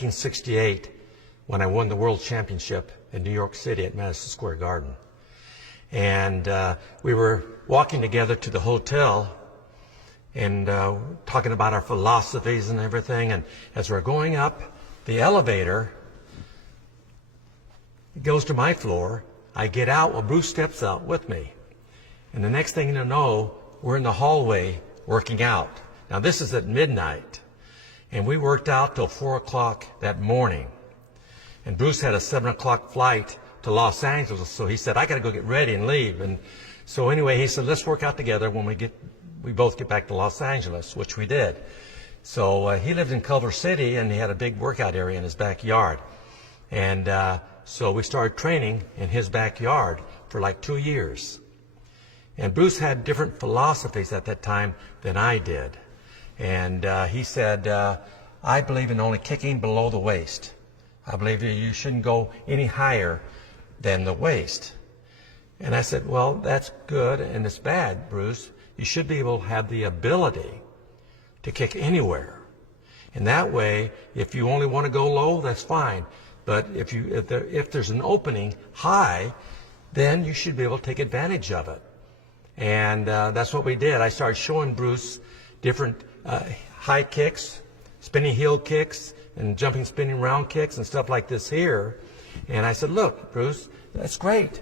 1968 when I won the World Championship in New York City at Madison Square Garden. And we were walking together to the hotel and talking about our philosophies and everything. And as we're going up the elevator, it goes to my floor. I get out, well, Bruce steps out with me. And the next thing you know, we're in the hallway working out. Now, this is at midnight. And we worked out till 4 o'clock that morning. And Bruce had a 7 o'clock flight to Los Angeles, so he said, I got to go get ready and leave. And so anyway, he said, let's work out together when we both get back to Los Angeles, which we did. So he lived in Culver City, and he had a big workout area in his backyard. And so we started training in his backyard for like 2 years. And Bruce had different philosophies at that time than I did. And he said, I believe in only kicking below the waist. I believe you shouldn't go any higher than the waist. And I said, well, that's good and it's bad, Bruce. You should be able to have the ability to kick anywhere. And that way, if you only want to go low, that's fine. But if there's an opening high, then you should be able to take advantage of it. And that's what we did. I started showing Bruce different high kicks, spinning heel kicks, and jumping, spinning round kicks and stuff like this here. And I said, look, Bruce, that's great.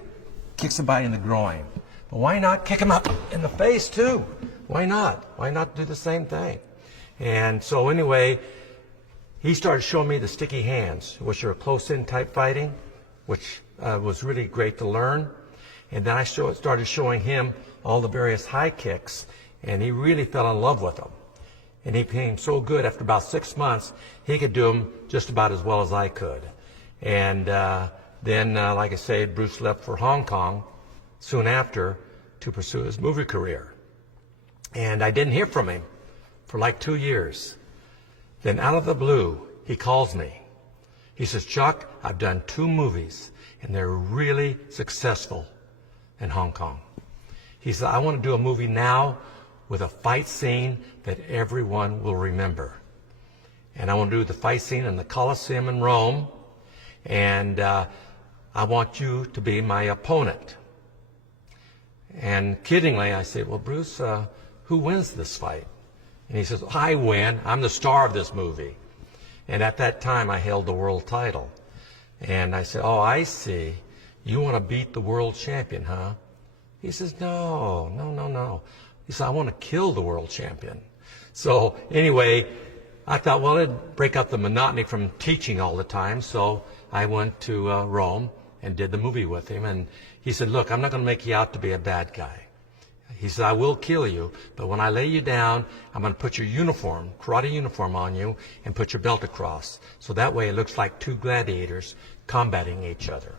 Kick somebody in the groin. But why not kick him up in the face too? Why not? Why not do the same thing? And so anyway, he started showing me the sticky hands, which are close-in type fighting, which was really great to learn. And then I started showing him all the various high kicks, and he really fell in love with them. And he became so good after about 6 months, he could do them just about as well as I could. And then, like I say, Bruce left for Hong Kong soon after to pursue his movie career. And I didn't hear from him for like 2 years. Then out of the blue, he calls me. He says, Chuck, I've done 2 movies, and they're really successful in Hong Kong. He said, I want to do a movie now with a fight scene that everyone will remember. And I want to do the fight scene in the Colosseum in Rome, and I want you to be my opponent. And kiddingly, I said, well, Bruce, who wins this fight? And he says, I win. I'm the star of this movie. And at that time, I held the world title. And I said, oh, I see. You want to beat the world champion, huh? He says, no. He said, I want to kill the world champion. So anyway, I thought, well, it'd break up the monotony from teaching all the time. So I went to Rome and did the movie with him. And he said, look, I'm not going to make you out to be a bad guy. He said, I will kill you, but when I lay you down, I'm going to put your uniform, karate uniform on you, and put your belt across. So that way it looks like 2 gladiators combating each other.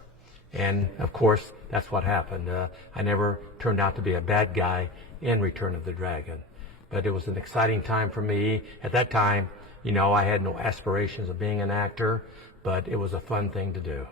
And, of course, that's what happened. I never turned out to be a bad guy in Return of the Dragon. But it was an exciting time for me. At that time, I had no aspirations of being an actor, but it was a fun thing to do.